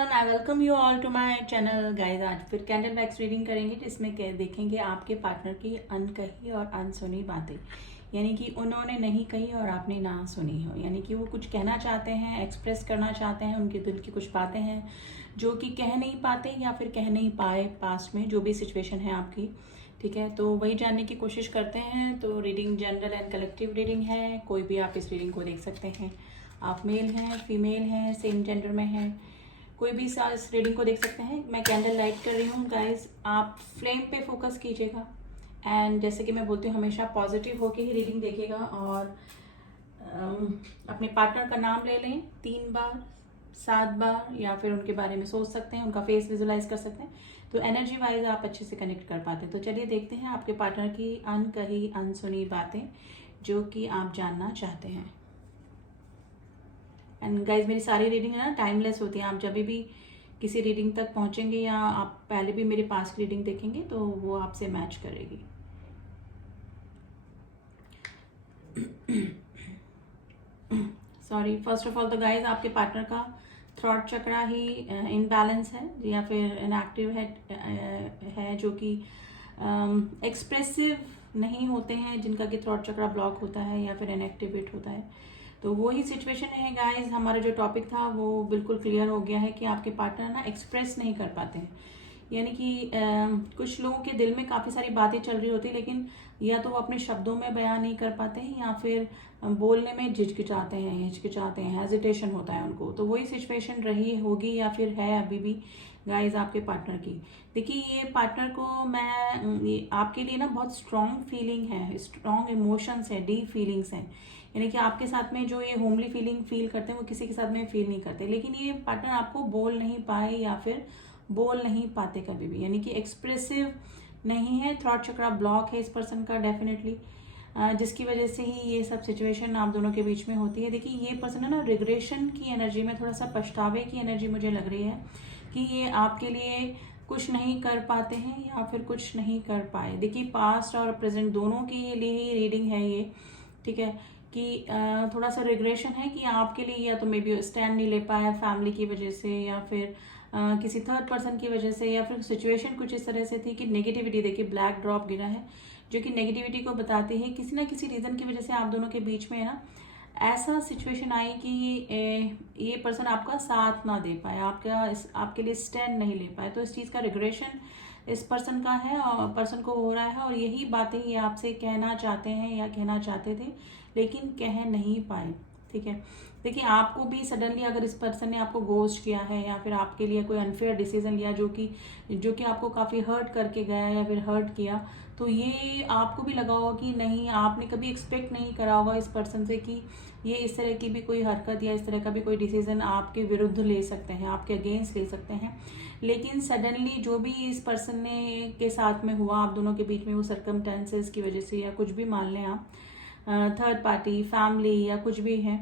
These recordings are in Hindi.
Everyone, I welcome you all to my channel guys. आज फिर कैंडल वैक्स रीडिंग करेंगे जिसमें देखेंगे आपके पार्टनर की अनकही और अनसुनी बातें, यानी कि उन्होंने नहीं कही और आपने ना सुनी हो, यानी कि वो कुछ कहना चाहते हैं, एक्सप्रेस करना चाहते हैं, उनके दिल की कुछ बातें हैं जो कि कह नहीं पाते या फिर कह नहीं पाए पास्ट में, जो भी सिचुएशन है आपकी। ठीक है, तो वही जानने की कोशिश करते हैं। तो reading general and collective reading है, कोई भी आप इस रीडिंग को देख सकते हैं। आप मेल हैं, फीमेल हैं, सेम जेंडर में हैं, कोई भी इस रीडिंग को देख सकते हैं। मैं कैंडल लाइट कर रही हूँ गाइस, आप फ्लेम पे फोकस कीजिएगा एंड जैसे कि मैं बोलती हूँ हमेशा पॉजिटिव होके ही रीडिंग देखिएगा। और अपने पार्टनर का नाम ले लें 3 बार 7 बार, या फिर उनके बारे में सोच सकते हैं, उनका फेस विजुलाइज कर सकते हैं, तो एनर्जी वाइज आप अच्छे से कनेक्ट कर पाते हैं। तो चलिए देखते हैं आपके पार्टनर की अनकही अनसुनी बातें जो कि आप जानना चाहते हैं। एंड गाइज मेरी सारी रीडिंग है ना टाइमलेस होती है। आप जब भी किसी रीडिंग तक पहुंचेंगे या आप पहले भी मेरे पास की रीडिंग देखेंगे तो वो आपसे मैच करेगी। सॉरी, फर्स्ट ऑफ ऑल तो गाइज आपके पार्टनर का थ्रॉट चक्रा ही इनबैलेंस है या फिर इनएक्टिव है जो कि एक्सप्रेसिव नहीं होते हैं, जिनका कि थ्रॉट चक्रा ब्लॉक होता है या फिर इनएक्टिवेट होता है। तो वही सिचुएशन है गाइस। हमारा जो टॉपिक था वो बिल्कुल क्लियर हो गया है कि आपके पार्टनर ना एक्सप्रेस नहीं कर पाते हैं, यानी कि कुछ लोगों के दिल में काफ़ी सारी बातें चल रही होती है, लेकिन या तो वो अपने शब्दों में बयान नहीं कर पाते हैं या फिर बोलने में हिचकिचाते हैं, हेजिटेशन होता है उनको। तो वही सिचुएशन रही होगी या फिर है अभी भी गाइज आपके पार्टनर की। देखिए, ये पार्टनर को ये आपके लिए ना बहुत स्ट्रॉन्ग फीलिंग है, स्ट्रॉन्ग इमोशंस है, डीप फीलिंग्स हैं, यानी कि आपके साथ में जो ये होमली फीलिंग फील करते हैं वो किसी के साथ में फील नहीं करते, लेकिन ये पार्टनर आपको बोल नहीं पाए या फिर बोल नहीं पाते कभी भी, यानी कि एक्सप्रेसिव नहीं है। थ्रॉट चक्रा ब्लॉक है इस पर्सन का डेफिनेटली, जिसकी वजह से ही ये सब सिचुएशन आप दोनों के बीच में होती है। देखिए, ये पर्सन है ना रिग्रेशन की एनर्जी में, थोड़ा सा पछतावे की एनर्जी मुझे लग रही है कि ये आपके लिए कुछ नहीं कर पाते हैं या फिर कुछ नहीं कर पाए। देखिए, पास्ट और प्रेजेंट दोनों के लिए ही रीडिंग है ये, ठीक है, कि थोड़ा सा रिग्रेशन है कि आपके लिए या तो मे बी स्टैंड नहीं ले पाया फैमिली की वजह से या फिर किसी थर्ड पर्सन की वजह से, या फिर सिचुएशन कुछ इस तरह से थी कि नेगेटिविटी, देखिए ब्लैक ड्रॉप गिरा है जो कि नेगेटिविटी को बताती है। किसी ना किसी रीजन की वजह से आप दोनों के बीच में है ना ऐसा सिचुएशन आई कि ये पर्सन आपका साथ ना दे पाए, आपके लिए स्टैंड नहीं ले पाए। तो इस चीज़ का रिग्रेशन इस पर्सन का है और पर्सन को हो रहा है, और यही बातें ये आपसे कहना चाहते हैं या कहना चाहते थे लेकिन कह नहीं पाए। ठीक है, देखिए आपको भी सडनली अगर इस पर्सन ने आपको गोस्ट किया है या फिर आपके लिए कोई अनफेयर डिसीजन लिया जो कि आपको काफ़ी हर्ट करके गया या फिर हर्ट किया, तो ये आपको भी लगा होगा कि नहीं, आपने कभी एक्सपेक्ट नहीं करा होगा इस पर्सन से कि ये इस तरह की भी कोई हरकत या इस तरह का भी कोई डिसीजन आपके विरुद्ध ले सकते हैं, आपके अगेंस्ट ले सकते हैं। लेकिन सडनली जो भी इस पर्सन ने के साथ में हुआ आप दोनों के बीच में, वो सर्कमस्टेंसेस की वजह से या कुछ भी मान लें आप, थर्ड पार्टी, फैमिली या कुछ भी है,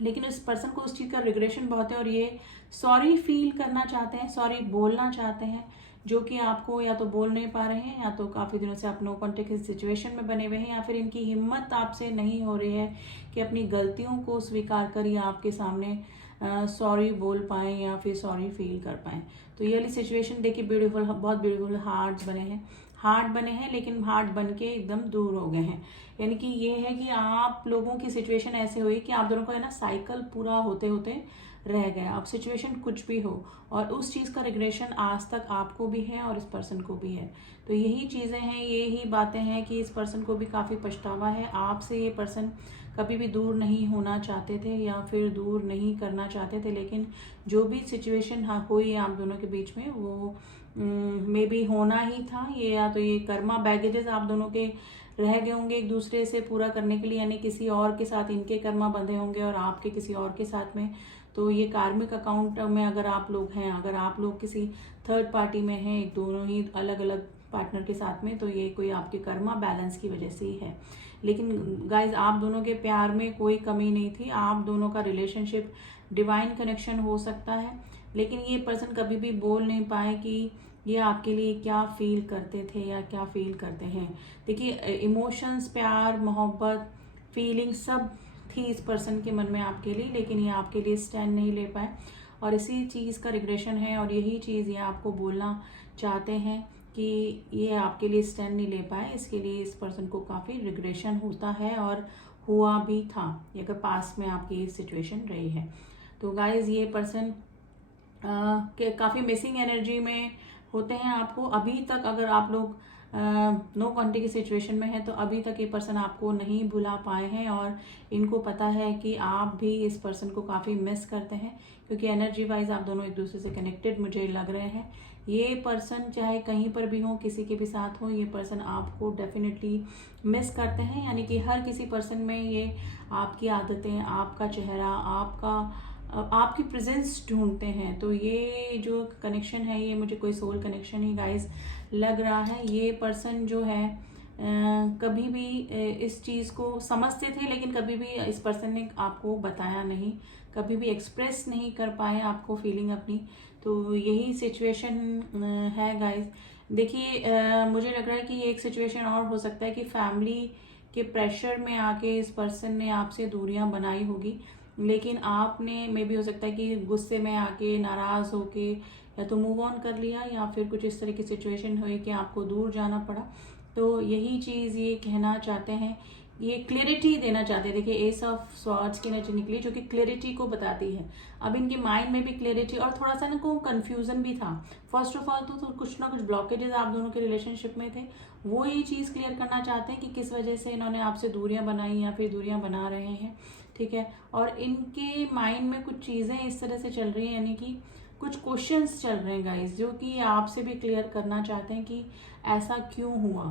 लेकिन उस पर्सन को उस चीज़ का रिग्रेशन बहुत है और ये सॉरी फील करना चाहते हैं, सॉरी बोलना चाहते हैं, जो कि आपको या तो बोल नहीं पा रहे हैं या तो काफ़ी दिनों से आप नो कॉन्टेक्ट सिचुएशन में बने हुए हैं, या फिर इनकी हिम्मत आपसे नहीं हो रही है कि अपनी गलतियों को स्वीकार कर या आपके सामने सॉरी बोल पाएँ या फिर सॉरी फील कर पाएँ। तो ये वाली सिचुएशन देखिए ब्यूटीफुल, बहुत ब्यूटीफुल हार्ट्स बने हैं, हार्ट बने हैं, लेकिन हार्ट बन के एकदम दूर हो गए हैं। यानी कि ये है कि आप लोगों की सिचुएशन ऐसे हुई कि आप दोनों का है ना साइकिल पूरा होते होते रह गया। अब सिचुएशन कुछ भी हो और उस चीज़ का रिग्रेशन आज तक आपको भी है और इस पर्सन को भी है। तो यही चीज़ें हैं, यही बातें हैं कि इस पर्सन को भी काफ़ी पछतावा है। आपसे ये पर्सन कभी भी दूर नहीं होना चाहते थे या फिर दूर नहीं करना चाहते थे, लेकिन जो भी सिचुएशन हुई आप दोनों के बीच में वो मे बी होना ही था। ये या तो ये कर्मा बैगेजेस आप दोनों के रह गए होंगे एक दूसरे से पूरा करने के लिए, यानी किसी और के साथ इनके कर्मा बंधे होंगे और आपके किसी और के साथ में। तो ये कार्मिक अकाउंट में अगर आप लोग हैं, अगर आप लोग किसी थर्ड पार्टी में हैं, एक दोनों ही अलग अलग पार्टनर के साथ में, तो ये कोई आपके कर्मा बैलेंस की वजह से ही है। लेकिन गाइज आप दोनों के प्यार में कोई कमी नहीं थी, आप दोनों का रिलेशनशिप डिवाइन कनेक्शन हो सकता है, लेकिन ये पर्सन कभी भी बोल नहीं पाए कि ये आपके लिए क्या फील करते थे या क्या फील करते हैं। देखिए, इमोशंस, प्यार, मोहब्बत, फीलिंग सब थी इस पर्सन के मन में आपके लिए, लेकिन ये आपके लिए स्टैंड नहीं ले पाए और इसी चीज़ का रिग्रेशन है, और यही चीज़ ये आपको बोलना चाहते हैं कि ये आपके लिए स्टैंड नहीं ले पाए, इसके लिए इस पर्सन को काफ़ी रिग्रेशन होता है और हुआ भी था, ये अगर पास्ट में आपकी सिचुएशन रही है। तो गाइज ये पर्सन के काफ़ी मिसिंग एनर्जी में होते हैं आपको अभी तक। अगर आप लोग नो कॉन्टेक्ट की सिचुएशन में है तो अभी तक ये पर्सन आपको नहीं भुला पाए हैं, और इनको पता है कि आप भी इस पर्सन को काफ़ी मिस करते हैं, क्योंकि एनर्जी वाइज आप दोनों एक दूसरे से कनेक्टेड मुझे लग रहे हैं। ये पर्सन चाहे कहीं पर भी हो, किसी के भी साथ हो, ये पर्सन आपको डेफिनेटली मिस करते हैं। यानी कि हर किसी पर्सन में ये आपकी आदतें, आपका चेहरा, आपकी प्रेजेंस ढूंढते हैं। तो ये जो कनेक्शन है ये मुझे कोई सोल कनेक्शन ही गाइस लग रहा है। ये पर्सन जो है कभी भी इस चीज़ को समझते थे, लेकिन कभी भी इस पर्सन ने आपको बताया नहीं, कभी भी एक्सप्रेस नहीं कर पाए आपको फीलिंग अपनी। तो यही सिचुएशन है गाइस। देखिए मुझे लग रहा है कि ये एक सिचुएशन और हो सकता है कि फैमिली के प्रेशर में आके इस पर्सन ने आपसे दूरियां बनाई होगी, लेकिन आपने मे भी हो सकता है कि गुस्से में आके, नाराज होके या तो मूव ऑन कर लिया, या फिर कुछ इस तरह की सिचुएशन हुई कि आपको दूर जाना पड़ा। तो यही चीज़ ये कहना चाहते हैं, ये क्लियरिटी देना चाहते हैं। देखिए एस ऑफ स्वॉर्ड्स की एनर्जी निकली जो कि क्लियरिटी को बताती है। अब इनके माइंड में भी क्लियरिटी और थोड़ा सा ना को कंफ्यूजन भी था। फर्स्ट ऑफ ऑल तो कुछ ना कुछ ब्लॉकेजेस आप दोनों के रिलेशनशिप में थे, वो ये चीज़ क्लियर करना चाहते हैं कि किस वजह से इन्होंने आपसे दूरियां बनाई या फिर दूरियां बना रहे हैं, ठीक है। और इनके माइंड में कुछ चीज़ें इस तरह से चल रही हैं, यानी कि कुछ क्वेश्चंस चल रहे हैं गाइस, जो कि आपसे भी क्लियर करना चाहते हैं कि ऐसा क्यों हुआ,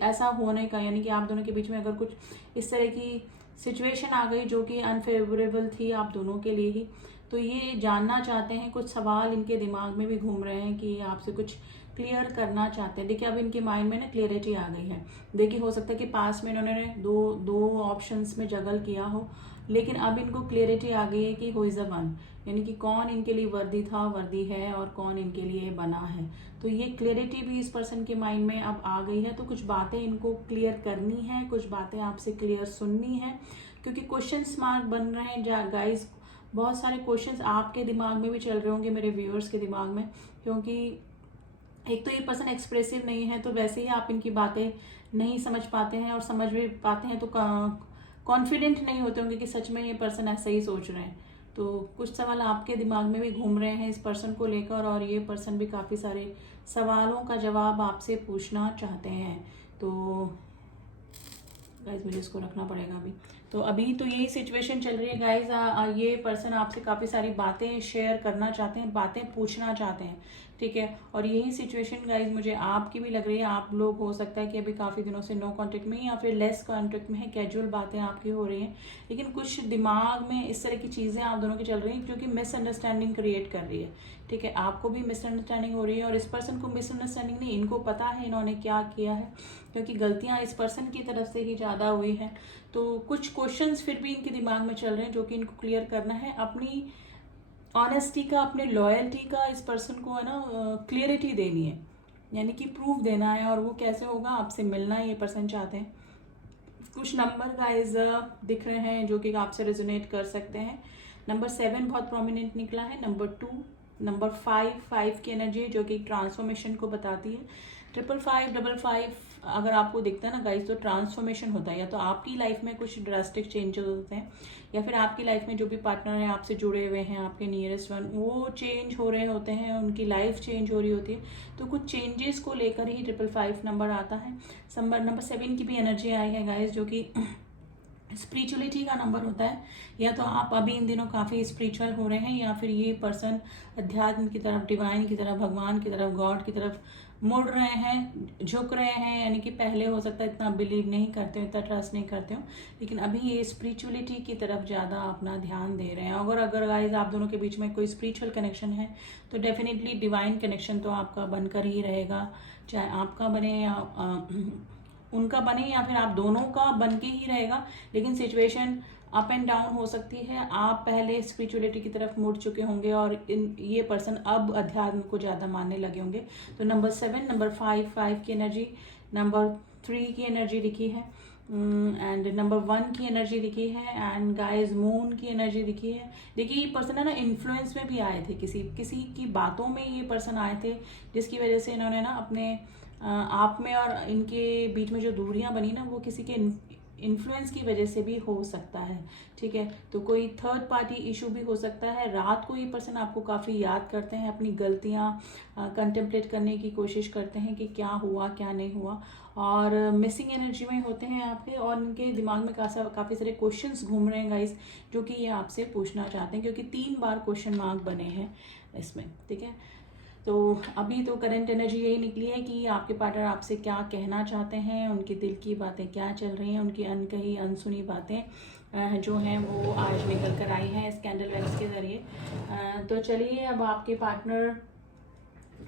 ऐसा होने का, यानी कि आप दोनों के बीच में अगर कुछ इस तरह की सिचुएशन आ गई जो कि अनफेवरेबल थी आप दोनों के लिए ही, तो ये जानना चाहते हैं। कुछ सवाल इनके दिमाग में भी घूम रहे हैं कि आपसे कुछ क्लियर करना चाहते हैं। देखिए अब इनके माइंड में ना क्लियरिटी आ गई है। देखिए हो सकता है कि पास में इन्होंने दो ऑप्शंस में जगल किया हो, लेकिन अब इनको क्लियरिटी आ गई है कि हु इज द वन, यानी कि कौन इनके लिए वर्दी था, वर्दी है, और कौन इनके लिए बना है। तो ये क्लियरिटी भी इस पर्सन के माइंड में अब आ गई है। तो कुछ बातें इनको क्लियर करनी है, कुछ बातें आपसे क्लियर सुननी है, क्योंकि क्वेश्चन मार्क बन रहे हैं गाइस। बहुत सारे क्वेश्चंस आपके दिमाग में भी चल रहे होंगे, मेरे व्यूअर्स के दिमाग में, क्योंकि एक तो ये पर्सन एक्सप्रेसिव नहीं है, तो वैसे ही आप इनकी बातें नहीं समझ पाते हैं, और समझ भी पाते हैं तो कॉन्फिडेंट नहीं होते होंगे कि सच में ये पर्सन ऐसा ही सोच रहे हैं। तो कुछ सवाल आपके दिमाग में भी घूम रहे हैं इस पर्सन को लेकर, और ये पर्सन भी काफ़ी सारे सवालों का जवाब आपसे पूछना चाहते हैं। तो गाइज मुझे इसको रखना पड़ेगा अभी। तो अभी तो यही सिचुएशन चल रही है गाइज। ये पर्सन आपसे काफ़ी सारी बातें शेयर करना चाहते हैं, बातें पूछना चाहते हैं, ठीक है। और यही सिचुएशन गाइज मुझे आपकी भी लग रही है। आप लोग हो सकता है कि अभी काफ़ी दिनों से नो कांटेक्ट में या फिर लेस कांटेक्ट में है, कैजुअल बातें आपकी हो रही हैं, लेकिन कुछ दिमाग में इस तरह की चीज़ें आप दोनों की चल रही हैं जो कि मिसअंडरस्टैंडिंग क्रिएट कर रही है, ठीक है। आपको भी मिसअंडरस्टैंडिंग हो रही है, और इस पर्सन को मिसअंडरस्टैंडिंग नहीं, इनको पता है इन्होंने क्या किया है, क्योंकि गलतियां इस पर्सन की तरफ से ही ज़्यादा हुई हैं। तो कुछ क्वेश्चंस फिर भी इनके दिमाग में चल रहे हैं जो कि इनको क्लियर करना है। अपनी ऑनेस्टी का, अपने लॉयल्टी का इस पर्सन को है ना क्लियरिटी देनी है, यानी कि प्रूफ देना है। और वो कैसे होगा, आपसे मिलना है ये पर्सन चाहते हैं। कुछ नंबर गाइज दिख रहे हैं जो कि आपसे रेजोनेट कर सकते हैं। नंबर 7 बहुत प्रोमिनेंट निकला है, नंबर 2, नंबर 5 की एनर्जी है जो कि ट्रांसफॉर्मेशन को बताती है। 555 अगर आपको दिखता है ना गाइस, तो ट्रांसफॉर्मेशन होता है, या तो आपकी लाइफ में कुछ ड्रास्टिक चेंजेस होते हैं, या फिर आपकी लाइफ में जो भी पार्टनर है आपसे जुड़े हुए हैं, आपके नियरेस्ट वन, वो चेंज हो रहे होते हैं, उनकी लाइफ चेंज हो रही होती है। तो कुछ चेंजेस को लेकर ही 555 नंबर आता है। नंबर 7 की भी एनर्जी आई है गाइस, जो कि स्पिरिचुअलिटी का नंबर होता है। या तो आप अभी इन दिनों काफ़ी स्पिरिचुअल हो रहे हैं, या फिर ये पर्सन अध्यात्म की तरफ, डिवाइन की तरफ, भगवान की तरफ, गॉड की तरफ मुड़ रहे हैं, झुक रहे हैं। यानी कि पहले हो सकता है इतना बिलीव नहीं करते हो, इतना ट्रस्ट नहीं करते हो, लेकिन अभी ये स्पिरिचुअलिटी की तरफ ज़्यादा अपना ध्यान दे रहे हैं। अगर गाइज आप दोनों के बीच में कोई स्पिरिचुअल कनेक्शन है तो डेफिनेटली डिवाइन कनेक्शन तो आपका बनकर ही रहेगा, चाहे आपका बने या उनका बने, या फिर आप दोनों का बन के ही रहेगा। लेकिन सिचुएशन अप एंड डाउन हो सकती है। आप पहले स्पिरिचुअलिटी की तरफ मुड़ चुके होंगे, और ये पर्सन अब अध्यात्म को ज़्यादा मानने लगे होंगे। तो नंबर 7, नंबर 5 की एनर्जी, नंबर 3 की एनर्जी लिखी है। एंड नंबर 1 की एनर्जी दिखी है, एंड गाइस मून की एनर्जी दिखी है। देखिए ये पर्सन है ना इन्फ्लुएंस में भी आए थे, किसी की बातों में ये पर्सन आए थे, जिसकी वजह से इन्होंने ना अपने आप में और इनके बीच में जो दूरियां बनी ना, वो किसी के इन्फ्लुएंस की वजह से भी हो सकता है। ठीक है, तो कोई थर्ड पार्टी इशू भी हो सकता है। रात को ये पर्सन आपको काफ़ी याद करते हैं, अपनी गलतियां कंटेम्पलेट करने की कोशिश करते हैं कि क्या हुआ क्या नहीं हुआ, और मिसिंग एनर्जी में होते हैं आपके, और इनके दिमाग में काफ़ी सारे क्वेश्चंस घूम रहे हैं गाइस, जो कि ये आपसे पूछना चाहते हैं, क्योंकि 3 बार क्वेश्चन मार्क बने हैं इसमें। ठीक है, तो अभी तो करंट एनर्जी यही निकली है कि आपके पार्टनर आपसे क्या कहना चाहते हैं, उनके दिल की बातें क्या चल रही हैं, उनकी अनकही अनसुनी बातें जो हैं वो आज निकल कर आई हैं इस कैंडल वैक्स के ज़रिए। तो चलिए अब आपके पार्टनर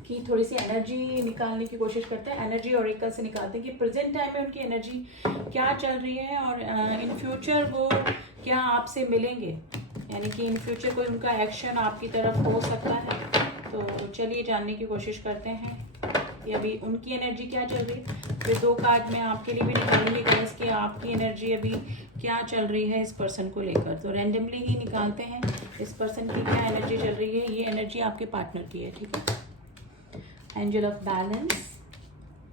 की थोड़ी सी एनर्जी निकालने की कोशिश करते हैं, एनर्जी ऑरेकल से निकालते हैं कि प्रेजेंट टाइम में उनकी एनर्जी क्या चल रही है, और इन फ्यूचर वो क्या आपसे मिलेंगे, यानी कि इन फ्यूचर कोई उनका एक्शन आपकी तरफ हो सकता है। तो चलिए जानने की कोशिश करते हैं कि अभी उनकी एनर्जी क्या चल रही है। फिर 2 कार्ड मैं आपके लिए भी निकालूंगी गाइस कि आपकी एनर्जी अभी क्या चल रही है इस पर्सन को लेकर। तो रैंडमली ही निकालते हैं इस पर्सन की क्या एनर्जी चल रही है। ये एनर्जी आपके पार्टनर की है। ठीक है, angel of balance,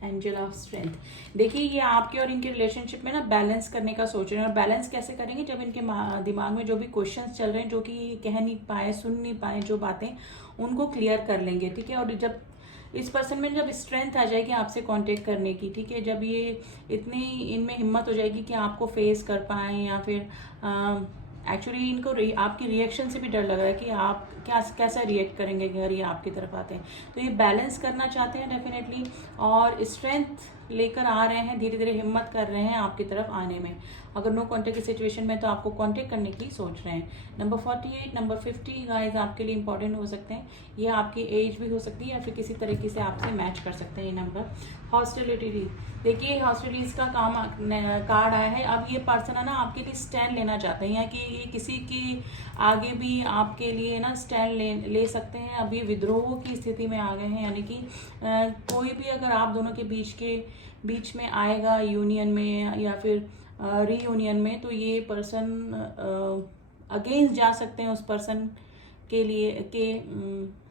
angel of strength. देखिए ये आपके और इनके रिलेशनशिप में ना बैलेंस करने का सोच रहे हैं, और बैलेंस कैसे करेंगे, जब इनके दिमाग में जो भी क्वेश्चंस चल रहे हैं, जो कि कह नहीं पाए, सुन नहीं पाए जो बातें, उनको क्लियर कर लेंगे। ठीक है, और जब इस पर्सन में जब स्ट्रेंथ आ जाएगी आपसे कांटेक्ट करने की, ठीक है, जब ये इतनी इनमें हिम्मत हो जाएगी कि आपको फेस कर पाएं, या फिर एक्चुअली इनको आपकी रिएक्शन से भी डर लग रहा है कि आप कैसा रिएक्ट करेंगे अगर ये आपकी तरफ आते हैं। तो ये बैलेंस करना चाहते हैं डेफिनेटली, और स्ट्रेंथ लेकर आ रहे हैं, धीरे धीरे हिम्मत कर रहे हैं आपकी तरफ आने में। अगर नो कांटेक्ट की सिचुएशन में तो आपको कांटेक्ट करने की सोच रहे हैं। नंबर 48, नंबर 50 गाइस आपके लिए इंपॉर्टेंट हो सकते हैं। ये आपकी एज भी हो सकती है, या फिर किसी तरीके से आपसे मैच कर सकते हैं ये नंबर। हॉस्टिलिटी, देखिए हॉस्टिलिटीज का कार्ड आया है। अब ये पर्सन है ना आपके लिए स्टैंड लेना चाहते हैं, या कि ये किसी की आगे भी आपके लिए ना स्टैंड ले सकते हैं। अब ये विद्रोह की स्थिति में आ गए हैं, यानी कि कोई भी अगर आप दोनों के बीच में आएगा यूनियन में या फिर रीयूनियन में, तो ये पर्सन अगेंस्ट जा सकते हैं उस पर्सन के लिए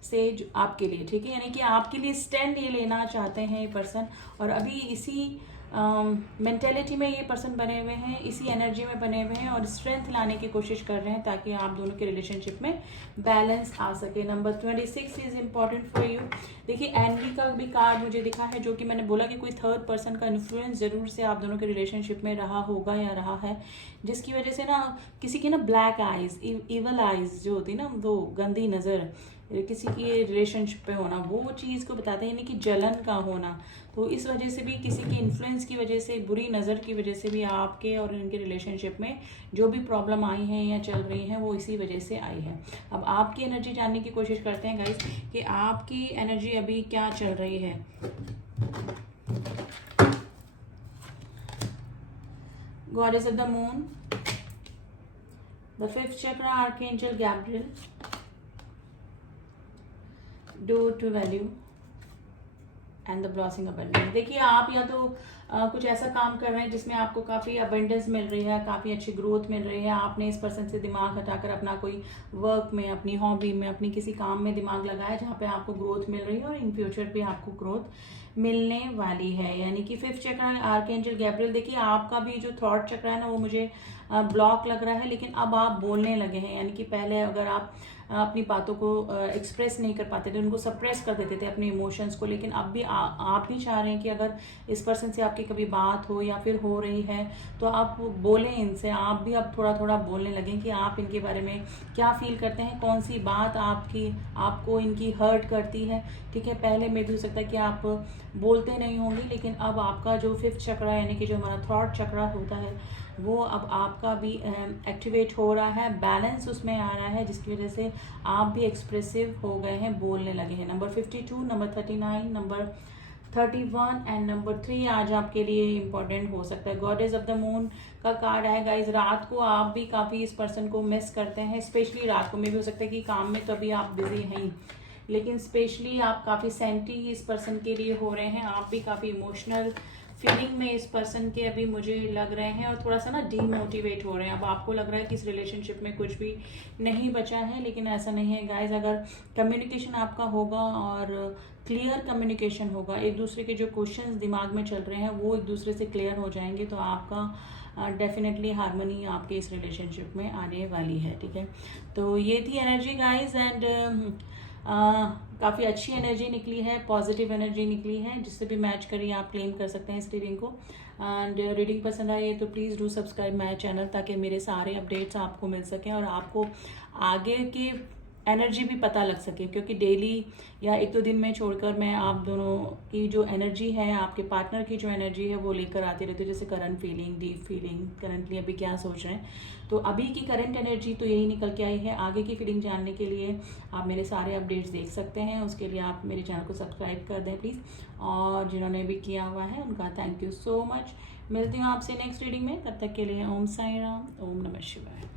से जो आपके लिए। ठीक है, यानी कि आपके लिए स्टैंड ये लेना चाहते हैं ये पर्सन, और अभी इसी मेंटेलिटी में ये पर्सन बने हुए हैं, इसी एनर्जी में बने हुए हैं, और स्ट्रेंथ लाने की कोशिश कर रहे हैं ताकि आप दोनों के रिलेशनशिप में बैलेंस आ सके। Number 26 is important for you. देखिए एनवी का भी कार्ड मुझे दिखा है, जो कि मैंने बोला कि कोई थर्ड पर्सन का इन्फ्लुएंस जरूर से आप दोनों के रिलेशनशिप में रहा होगा या रहा है, जिसकी वजह से ना किसी की ना ब्लैक आइज, इवल आइज जो होती है ना, वो गंदी नज़र किसी की रिलेशनशिप पे होना, वो चीज़ को बताते हैं, यानी कि जलन का होना। तो इस वजह से भी, किसी के इन्फ्लुएंस की वजह से, बुरी नज़र की वजह से भी आपके और इनके रिलेशनशिप में जो भी प्रॉब्लम आई है या चल रही है वो इसी वजह से आई है। अब आपकी एनर्जी जानने की कोशिश करते हैं गाइस कि आपकी एनर्जी अभी क्या चल रही है। Goddess of the moon, the 5th chakra, archangel Gabriel, door to value and the blessing abundance. देखिए आप या तो कुछ ऐसा काम कर रहे हैं जिसमें आपको काफ़ी अबंडेंस मिल रही है, काफ़ी अच्छी ग्रोथ मिल रही है। आपने इस पर्सन से दिमाग हटाकर अपना कोई वर्क में, अपनी हॉबी में, अपनी किसी काम में दिमाग लगाया जहाँ पे आपको ग्रोथ मिल रही है, और इन फ्यूचर भी आपको ग्रोथ मिलने वाली है। यानी कि 5th चक्र, आर्कएंजल गैब्रियल। देखिए आपका भी जो थॉट चक्र है ना, वो मुझे ब्लॉक लग रहा है, लेकिन अब आप बोलने लगे हैं। यानी कि पहले अगर आप अपनी बातों को एक्सप्रेस नहीं कर पाते थे, उनको सप्रेस कर देते थे अपने इमोशंस को, लेकिन अब भी आप भी चाह रहे हैं कि अगर इस पर्सन से आपकी कभी बात हो या फिर हो रही है तो आप बोलें इनसे। आप भी अब थोड़ा थोड़ा बोलने लगें कि आप इनके बारे में क्या फील करते हैं, कौन सी बात आपको इनकी हर्ट करती है। ठीक है, पहले में भी हो सकता है कि आप बोलते नहीं होंगे, लेकिन अब आपका जो 5th चक्र यानी कि जो हमारा थॉट चक्र होता है वो अब आपका भी एक्टिवेट हो रहा है, बैलेंस उसमें आ रहा है, जिसकी वजह से आप भी एक्सप्रेसिव हो गए हैं, बोलने लगे हैं। Number 52, number 39, number 31 and number 3 आज आपके लिए इंपॉर्टेंट हो सकता है। गॉडेस ऑफ द मून का कार्ड है गाइज। रात को आप भी काफ़ी इस पर्सन को मिस करते हैं, स्पेशली रात को। में भी हो सकता है कि काम में तो अभी आप बिजी हैं, लेकिन स्पेशली आप काफ़ी सेंटी इस पर्सन के लिए हो रहे हैं। आप भी काफ़ी इमोशनल फीलिंग में इस पर्सन के अभी मुझे लग रहे हैं और थोड़ा सा ना डीमोटिवेट हो रहे हैं। अब आपको लग रहा है कि इस रिलेशनशिप में कुछ भी नहीं बचा है, लेकिन ऐसा नहीं है गाइज। अगर कम्युनिकेशन आपका होगा और क्लियर कम्युनिकेशन होगा, एक दूसरे के जो क्वेश्चंस दिमाग में चल रहे हैं वो एक दूसरे से क्लियर हो जाएंगे, तो आपका डेफिनेटली हार्मनी आपके इस रिलेशनशिप में आने वाली है। ठीक है, तो ये थी एनर्जी गाइज, एंड काफ़ी अच्छी एनर्जी निकली है, पॉजिटिव एनर्जी निकली है, जिससे भी मैच करिए आप क्लेम कर सकते हैं इस रीडिंग को। एंड रीडिंग पसंद आई है तो please do subscribe my channel, ताकि मेरे सारे अपडेट्स आपको मिल सकें और आपको आगे की एनर्जी भी पता लग सके, क्योंकि डेली या एक दो दिन में छोड़कर मैं आप दोनों की जो एनर्जी है, आपके पार्टनर की जो एनर्जी है वो लेकर आती रहती हूँ, जैसे current feeling, deep feeling, currently अभी क्या सोच रहे हैं। तो अभी की करंट एनर्जी तो यही निकल के आई है। आगे की फीलिंग जानने के लिए आप मेरे सारे अपडेट्स देख सकते हैं, उसके लिए आप मेरे चैनल को सब्सक्राइब कर दें प्लीज़, और जिन्होंने भी किया हुआ है उनका थैंक यू सो मच। मिलती हूँ आपसे नेक्स्ट रीडिंग में, तब तक के लिए ओम साई राम, ओम नमः शिवाय।